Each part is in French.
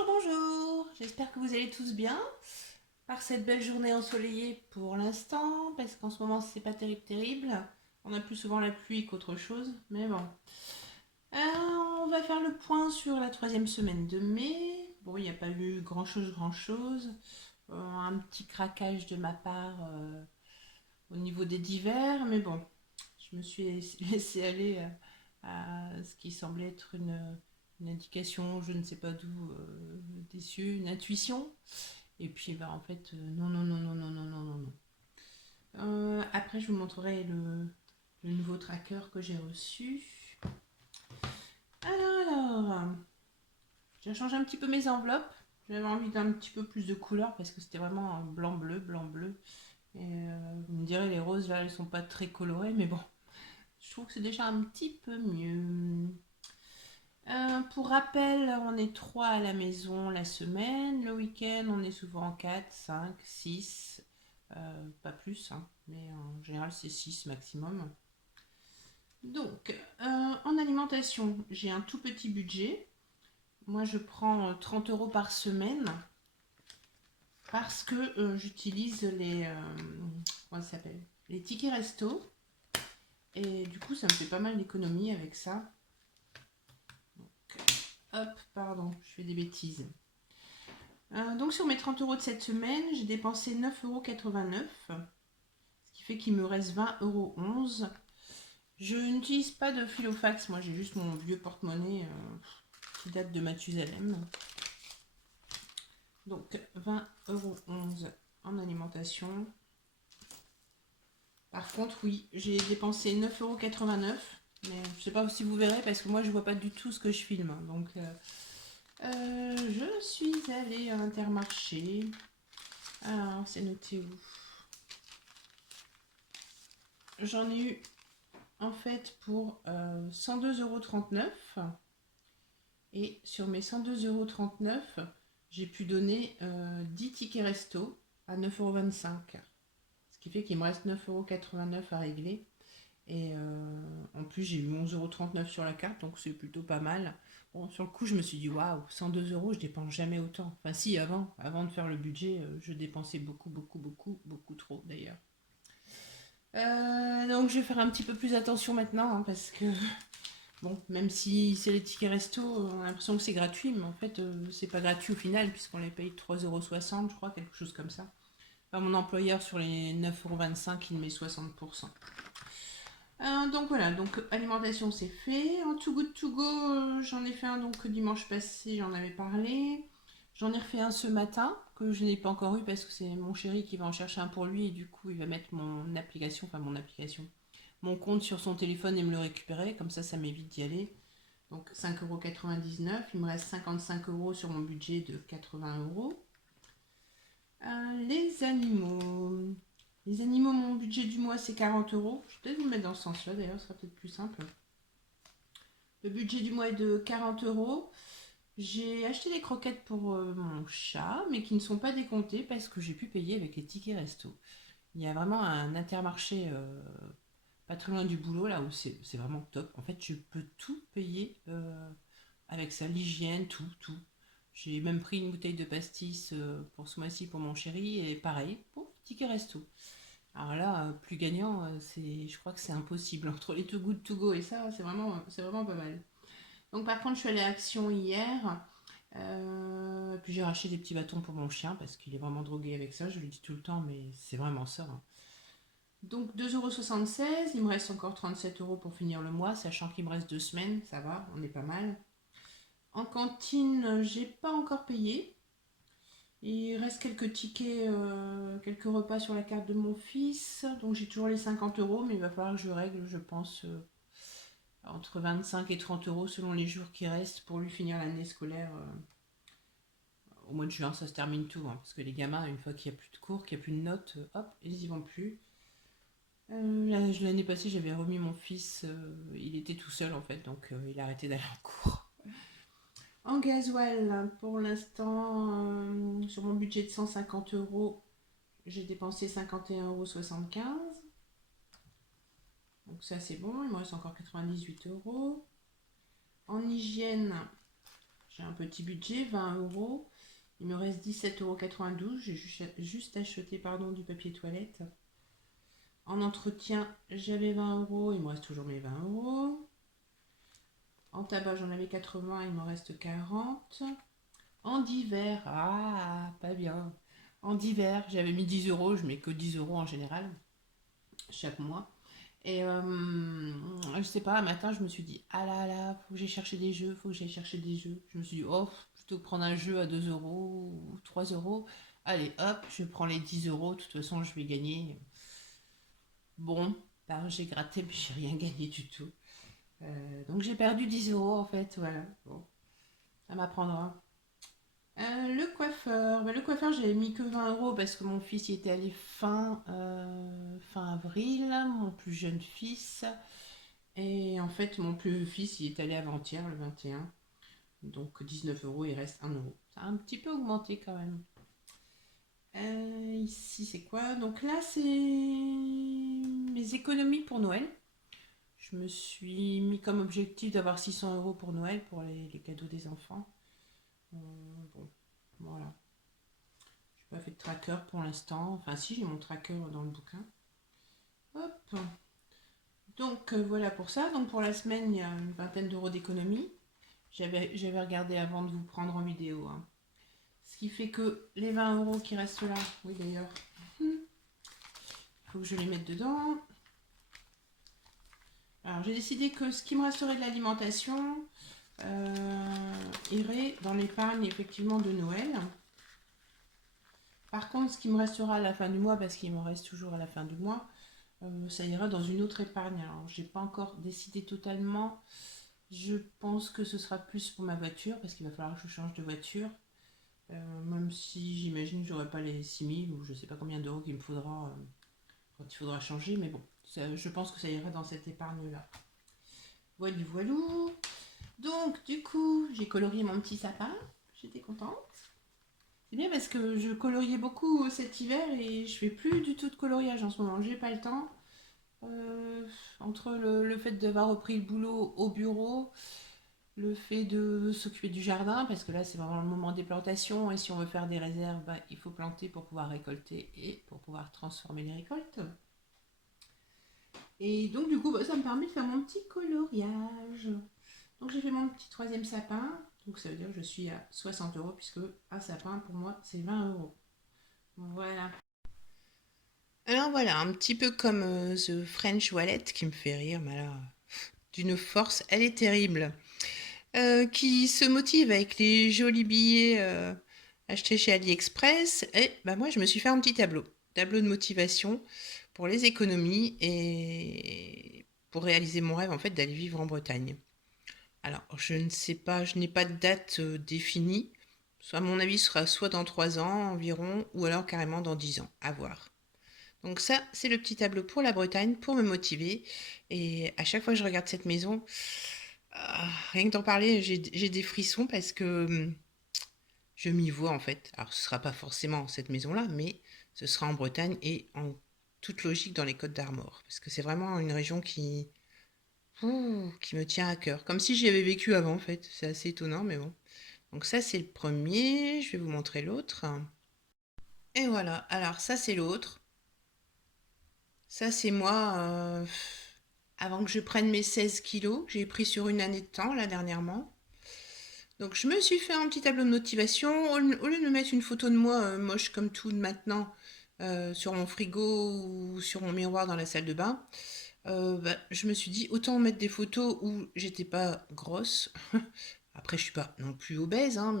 Bonjour, bonjour, j'espère que vous allez tous bien par cette belle journée ensoleillée pour l'instant, parce qu'en ce moment c'est pas terrible, on a plus souvent la pluie qu'autre chose, mais bon. On va faire le point sur la troisième semaine de mai. Bon, il n'y a pas eu grand chose. Un petit craquage de ma part au niveau des divers, mais bon, je me suis laissé aller à ce qui semblait être une indication, je ne sais pas d'où, des cieux, une intuition. Et puis, bah, en fait, non, non, non, non, non, non, non, non, non. Après, je vous montrerai le nouveau tracker que j'ai reçu. Alors, j'ai changé un petit peu mes enveloppes. J'avais envie d'un petit peu plus de couleur parce que c'était vraiment un blanc-bleu, blanc-bleu. Et vous me direz, les roses là, elles sont pas très colorées, mais bon, je trouve que c'est déjà un petit peu mieux. Pour rappel, on est 3 à la maison la semaine. Le week-end, on est souvent 4, 5, 6. Pas plus, hein, mais en général, c'est 6 maximum. Donc, en alimentation, j'ai un tout petit budget. Moi, je prends 30 euros par semaine parce que j'utilise comment ça s'appelle, les tickets resto. Et du coup, ça me fait pas mal d'économies avec ça. Donc, hop, pardon, je fais des bêtises. Donc sur mes 30 euros de cette semaine, j'ai dépensé 9,89 €, ce qui fait qu'il me reste 20,11 €. Je n'utilise pas de filofax, moi j'ai juste mon vieux porte-monnaie qui date de Mathusalem. Donc 20,11 € en alimentation. Par contre, oui, j'ai dépensé 9,89 €, mais je sais pas si vous verrez parce que moi je vois pas du tout ce que je filme. Donc je suis allée à Intermarché. Alors, c'est noté où? J'en ai eu en fait pour 102,39 €. Et sur mes 102,39 €, j'ai pu donner 10 tickets resto à 9,25 €. Ce qui fait qu'il me reste 9,89 € à régler. Et en plus, j'ai eu 11,39 € sur la carte, donc c'est plutôt pas mal. Bon, sur le coup, je me suis dit, waouh, 102 €, je dépense jamais autant. Enfin, si, avant de faire le budget, je dépensais beaucoup, beaucoup, beaucoup, beaucoup trop d'ailleurs. Donc, je vais faire un petit peu plus attention maintenant, hein, parce que, bon, même si c'est les tickets resto, on a l'impression que c'est gratuit, mais en fait, c'est pas gratuit au final, puisqu'on les paye 3,60 €, je crois, quelque chose comme ça. Enfin, mon employeur, sur les 9,25 €, il met 60%. Donc voilà, donc alimentation c'est fait. En Too Good To Go, j'en ai fait un donc dimanche passé, j'en avais parlé. J'en ai refait un ce matin que je n'ai pas encore eu parce que c'est mon chéri qui va en chercher un pour lui et du coup il va mettre mon compte sur son téléphone et me le récupérer. Comme ça m'évite d'y aller. Donc 5,99 €. Il me reste 55 € sur mon budget de 80 €. Les animaux. Les animaux, mon budget du mois, c'est 40 €. Je vais peut-être vous le mettre dans ce sens-là, d'ailleurs, ce sera peut-être plus simple. Le budget du mois est de 40 €. J'ai acheté des croquettes pour mon chat, mais qui ne sont pas décomptées parce que j'ai pu payer avec les tickets resto. Il y a vraiment un Intermarché pas très loin du boulot, là où c'est vraiment top. En fait, je peux tout payer avec ça, l'hygiène, tout, tout. J'ai même pris une bouteille de pastis pour ce mois-ci pour mon chéri, et pareil, pour ticket resto. Alors là, plus gagnant, je crois que c'est impossible. Entre les Too Good To Go et ça, c'est vraiment pas mal. Donc par contre, je suis allée à Action hier. Puis j'ai racheté des petits bâtons pour mon chien parce qu'il est vraiment drogué avec ça. Je lui dis tout le temps, mais c'est vraiment ça, hein. Donc 2,76 €. Il me reste encore 37 € pour finir le mois, sachant qu'il me reste 2 semaines. Ça va, on est pas mal. En cantine, j'ai pas encore payé. Il reste quelques tickets, quelques repas sur la carte de mon fils. Donc j'ai toujours les 50 €, mais il va falloir que je règle, je pense, entre 25 et 30 € selon les jours qui restent pour lui finir l'année scolaire. Au mois de juin, ça se termine tout, hein, parce que les gamins, une fois qu'il n'y a plus de cours, qu'il n'y a plus de notes, hop, ils y vont plus. L'année passée, j'avais remis mon fils, il était tout seul en fait, donc il a arrêté d'aller en cours. En gasoil, pour l'instant, sur mon budget de 150 €, j'ai dépensé 51,75 €. Donc ça c'est bon, il me reste encore 98 €. En hygiène, j'ai un petit budget, 20 euros. Il me reste 17,92 €. J'ai juste acheté du papier toilette. En entretien, j'avais 20 euros. Il me reste toujours mes 20 euros. En tabac, j'en avais 80. Il me reste 40. En divers, pas bien. En divers, j'avais mis 10 euros. Je mets que 10 euros en général, chaque mois. Et je sais pas, un matin, je me suis dit, ah là là, faut que j'aille chercher des jeux, faut que j'aille chercher des jeux. Je me suis dit, oh, plutôt que prendre un jeu à 2 euros ou 3 euros, allez, hop, je prends les 10 euros, de toute façon, je vais gagner. Bon, ben, j'ai gratté, mais j'ai rien gagné du tout. Donc j'ai perdu 10 euros en fait, voilà. Bon, ça m'apprendra. Le coiffeur, j'avais mis que 20 euros parce que mon fils y était allé fin avril, mon plus jeune fils. Et en fait, mon plus vieux fils y est allé avant-hier, le 21. Donc 19 euros, il reste 1 euro. Ça a un petit peu augmenté quand même. Ici, c'est quoi? Donc là, c'est mes économies pour Noël. Je me suis mis comme objectif d'avoir 600 euros pour Noël, pour les cadeaux des enfants. Bon, voilà. Je n'ai pas fait de tracker pour l'instant. Enfin, si, j'ai mon tracker dans le bouquin. Hop. Donc, voilà pour ça. Donc, pour la semaine, il y a une vingtaine d'euros d'économie. J'avais regardé avant de vous prendre en vidéo, hein. Ce qui fait que les 20 euros qui restent là, oui d'ailleurs, il faut que je les mette dedans. Alors, j'ai décidé que ce qui me resterait de l'alimentation irait dans l'épargne effectivement de Noël. Par contre, ce qui me restera à la fin du mois, parce qu'il me reste toujours à la fin du mois, ça ira dans une autre épargne. Alors, j'ai pas encore décidé totalement. Je pense que ce sera plus pour ma voiture, parce qu'il va falloir que je change de voiture. Même si j'imagine que j'aurai pas les 6 000 ou je sais pas combien d'euros qu'il me faudra quand il faudra changer. Mais bon, je pense que ça ira dans cette épargne-là. Voilà, voilà. Donc, du coup, j'ai colorié mon petit sapin. J'étais contente. C'est bien parce que je coloriais beaucoup cet hiver et je fais plus du tout de coloriage en ce moment. J'ai pas le temps. Entre le fait d'avoir repris le boulot au bureau, le fait de s'occuper du jardin, parce que là c'est vraiment le moment des plantations et si on veut faire des réserves, bah, il faut planter pour pouvoir récolter et pour pouvoir transformer les récoltes. Et donc du coup, bah, ça me permet de faire mon petit coloriage. Donc j'ai fait mon petit troisième sapin. Donc ça veut dire que je suis à 60 euros puisque un sapin pour moi c'est 20 euros. Voilà. Alors voilà, un petit peu comme The French Wallet qui me fait rire, mais là, d'une force, elle est terrible. Qui se motive avec les jolis billets achetés chez AliExpress. Et bah, moi, je me suis fait un petit tableau de motivation pour les économies et pour réaliser mon rêve en fait d'aller vivre en Bretagne. Alors, je ne sais pas, je n'ai pas de date définie. Soit, à mon avis, ce sera soit dans 3 ans environ, ou alors carrément dans 10 ans. À voir. Donc ça, c'est le petit tableau pour la Bretagne, pour me motiver. Et à chaque fois que je regarde cette maison, rien que d'en parler, j'ai des frissons parce que je m'y vois en fait. Alors ce ne sera pas forcément cette maison-là, mais ce sera en Bretagne et en toute logique dans les Côtes d'Armor. Parce que c'est vraiment une région qui me tient à cœur. Comme si j'y avais vécu avant en fait. C'est assez étonnant, mais bon. Donc ça, c'est le premier. Je vais vous montrer l'autre. Et voilà. Alors ça, c'est l'autre. Ça, c'est moi, avant que je prenne mes 16 kilos, que j'ai pris sur une année de temps, là, dernièrement. Donc, je me suis fait un petit tableau de motivation. Au lieu de me mettre une photo de moi moche comme tout de maintenant sur mon frigo ou sur mon miroir dans la salle de bain, bah, je me suis dit, autant mettre des photos où j'étais pas grosse. Après, je suis pas non plus obèse, hein,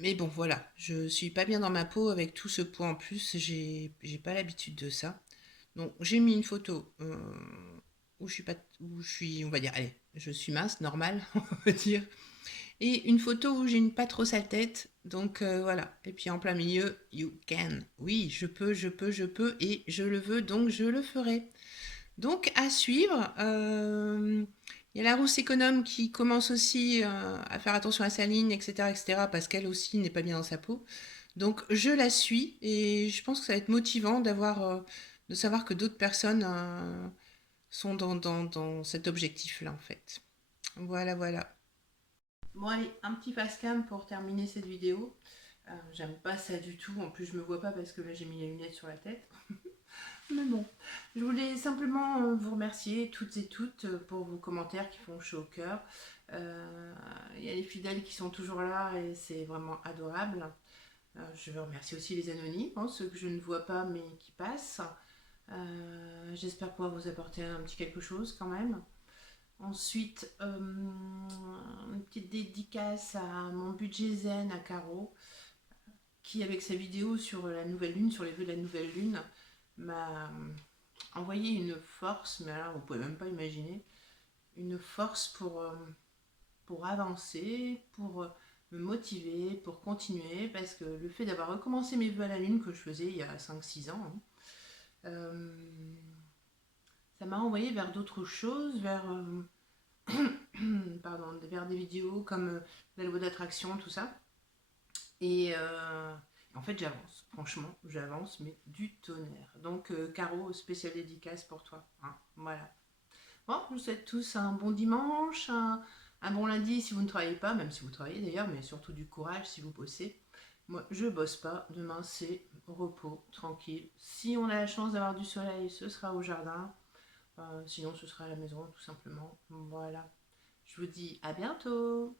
mais bon, voilà. Je suis pas bien dans ma peau avec tout ce poids en plus. J'ai pas l'habitude de ça. Donc j'ai mis une photo où je suis, on va dire, allez, je suis mince, normal, on va dire. Et une photo où j'ai une pas trop sale tête. Donc voilà. Et puis en plein milieu, you can. Oui, je peux, je peux, je peux, et je le veux, donc je le ferai. Donc à suivre. Il y a la rousse économe qui commence aussi à faire attention à sa ligne, etc., etc., parce qu'elle aussi n'est pas bien dans sa peau. Donc je la suis et je pense que ça va être motivant de savoir que d'autres personnes sont dans cet objectif-là en fait. Voilà, voilà. Bon allez, un petit face cam pour terminer cette vidéo. J'aime pas ça du tout, en plus je me vois pas parce que là j'ai mis les lunettes sur la tête. Mais bon, je voulais simplement vous remercier toutes et toutes pour vos commentaires qui font chaud au cœur. Il y a les fidèles qui sont toujours là et c'est vraiment adorable. Je veux remercier aussi les anonymes, hein, ceux que je ne vois pas mais qui passent. J'espère pouvoir vous apporter un petit quelque chose quand même. Ensuite, une petite dédicace à mon budget zen à Caro, qui avec sa vidéo sur la nouvelle lune, sur les vœux de la nouvelle lune, m'a envoyé une force, mais alors vous pouvez même pas imaginer, une force pour avancer, pour me motiver, pour continuer, parce que le fait d'avoir recommencé mes vœux à la lune que je faisais il y a 5-6 ans, hein, ça m'a envoyé vers d'autres choses, pardon, vers des vidéos comme la loi d'attraction, tout ça. Et en fait, j'avance. Franchement, j'avance, mais du tonnerre. Donc, Caro, spéciale dédicace pour toi, hein. Voilà. Bon, je vous souhaite tous un bon dimanche, un bon lundi si vous ne travaillez pas, même si vous travaillez d'ailleurs, mais surtout du courage si vous bossez. Moi, je bosse pas. Demain, c'est repos, tranquille. Si on a la chance d'avoir du soleil, ce sera au jardin. Sinon, ce sera à la maison, tout simplement. Voilà. Je vous dis à bientôt.